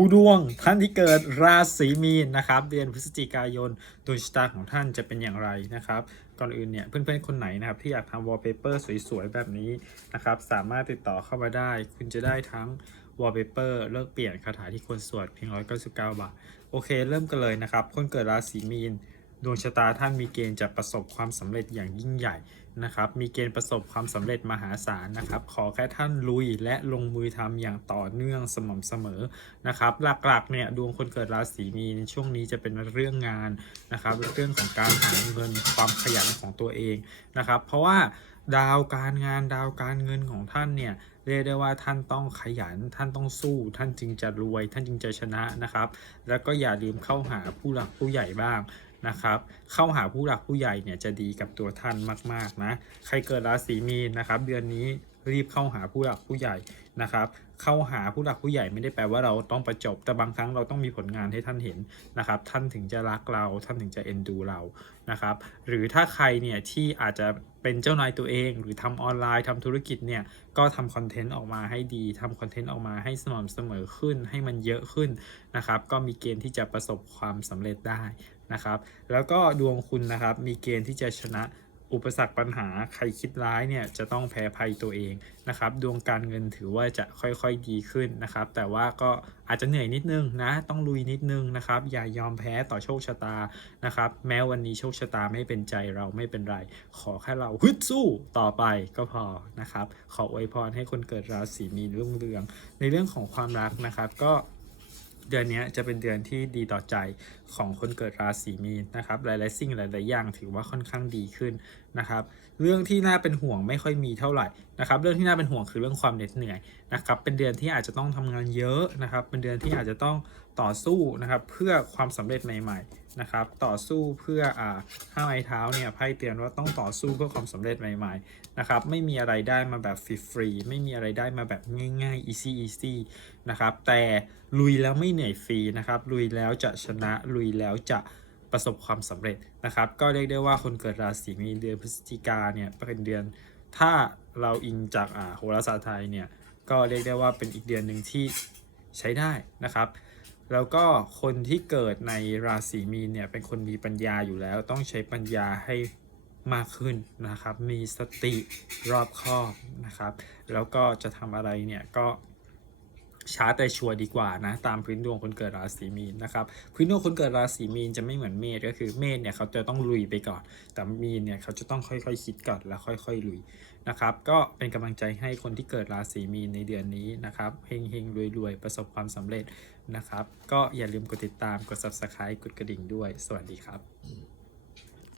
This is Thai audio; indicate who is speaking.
Speaker 1: ดูดวงท่านที่เกิดราศีมีนนะครับเดือนพฤศจิกายนดวงชะตาของท่านจะเป็นอย่างไรนะครับก่อนอื่นเนี่ยเพื่อนๆคนไหนนะครับที่อยากทำวอลเปเปอร์สวยๆแบบนี้นะครับสามารถติดต่อเข้ามาได้ คุณจะได้ทั้งวอลเปเปอร์เลิกเปลี่ยนคาถาที่ควรสวดเพียง 199 บาท โอเค เริ่มกันเลยนะครับ คนเกิดราศีมีน ดวงชะตาท่านมีเกณฑ์จะประสบความสำเร็จอย่างยิ่งใหญ่นะครับ มีเกณฑ์ประสบความสำเร็จมหาศาลนะครับ ขอแค่ท่านลุยและลงมือทำอย่างต่อเนื่องสม่ำเสมอนะครับ หลักๆเนี่ยดวงคนเกิดราศีมีในช่วงนี้จะเป็นเรื่องงานนะครับ เรื่องของการหาเงินความขยันของตัวเองนะครับ เพราะว่า ดาวการงานดาวการเงินของท่านเนี่ยเรียกได้ว่าท่านต้องขยัน ท่านต้องสู้ ท่านจึงจะรวย ท่านจึงจะชนะนะครับ แล้วก็อย่าลืมเข้าหาผู้หลักผู้ใหญ่บ้างนะครับ เข้าหาผู้หลักผู้ใหญ่เนี่ยจะดีกับตัวท่านมาก ๆ นะ ใครเกิดราศีมีนนะครับ เดือนนี้ รีบเข้าหาผู้หลักผู้ใหญ่นะครับ เข้าหาผู้หลักผู้ใหญ่ไม่ได้แปลว่าเราต้องประจบ แต่บางครั้งเราต้องมีผลงานให้ท่านเห็นนะครับ ท่านถึงจะรักเรา ท่านถึงจะเอ็นดูเรานะครับ หรือถ้าใครเนี่ยที่อาจจะเป็นเจ้านายตัวเอง หรือทำออนไลน์ทำธุรกิจเนี่ยก็ทำคอนเทนต์ออกมาให้ดีทำคอนเทนต์ออกมาให้สม่ำเสมอขึ้น ให้มันเยอะขึ้นนะครับ ก็มีเกณฑ์ที่จะประสบความสำเร็จได้นะครับ แล้วก็ดวงคุณนะครับมีเกณฑ์ที่จะชนะ อุปสรรคปัญหาใครคิดร้ายเนี่ยจะต้องแพ้ภัยตัวเองนะครับดวงการเงินถือว่าจะค่อยๆดีขึ้นนะครับ แต่ว่าก็อาจจะเหนื่อยนิดนึงนะ ต้องลุยนิดนึงนะครับ อย่ายอมแพ้ต่อโชคชะตานะครับ แม้วันนี้โชคชะตาไม่เป็นใจเราไม่เป็นไร ขอแค่เราฮึดสู้ต่อไปก็พอนะครับ ขออวยพรให้คนเกิดราศีมีนรุ่งเรือง ในเรื่องของความรักนะครับก็ เดือนนี้จะเป็นเดือนที่ดีต่อใจของคนเกิดราศีมีนนะครับ หลายๆสิ่งหลาย ๆ อย่างถือว่าค่อนข้างดีขึ้นนะครับ เรื่องที่น่าเป็นห่วงไม่ค่อยมีเท่าไหร่นะครับ เรื่องที่น่าเป็นห่วงคือเรื่องความเหน็ดเหนื่อยนะครับ เป็นเดือนที่อาจจะต้องทำงานเยอะนะครับ เป็นเดือนที่อาจจะต้องต่อสู้นะครับ เพื่อความสำเร็จใหม่ ๆ นะครับ ต่อสู้เพื่ออ่าห้าไม้เท้าเนี่ยไพ่เตือนว่าต้องต่อสู้เพื่อความสำเร็จใหม่ๆนะครับไม่มีอะไรได้มาแบบฟรีๆไม่มีอะไรได้มาแบบง่ายๆ easy easy นะครับแต่ลุยแล้วไม่เหนื่อยฟรีนะครับลุยแล้วจะชนะลุยแล้วจะประสบความสำเร็จนะครับ ก็เรียกได้ว่าคนเกิดราศีมีนเดือนพฤศจิกาเนี่ยเป็นเดือน ถ้าเราอิงจากอ่าโหราศาสตร์ไทยเนี่ยก็เรียกได้ว่าเป็นอีกเดือนหนึ่งที่ใช้ได้นะครับ แล้วก็คนที่เกิดในราศีมีนเนี่ยเป็นคนมีปัญญาอยู่แล้ว ต้องใช้ปัญญาให้มากขึ้นนะครับ มีสติรอบคอบนะครับ แล้วก็จะทำอะไรเนี่ยก็ ช้าแต่ชัวร์ดีกว่านะตามพื้นดวงคนเกิดราศีมีนนะครับพื้นดวงคนเกิดราศีมีนจะไม่เหมือนเมษก็คือเมษเนี่ยเขาจะต้องลุยไปก่อน แต่มีนเนี่ยเขาจะต้องค่อยๆคิดก่อนแล้วค่อย ๆ ลุยนะครับก็เป็นกำลังใจให้คนที่เกิดราศีมีนในเดือนนี้นะครับเฮงเฮงๆรวยๆ ประสบความสำเร็จนะครับ ก็อย่าลืมกดติดตามกด subscribe กดกระดิ่งด้วย สวัสดีครับ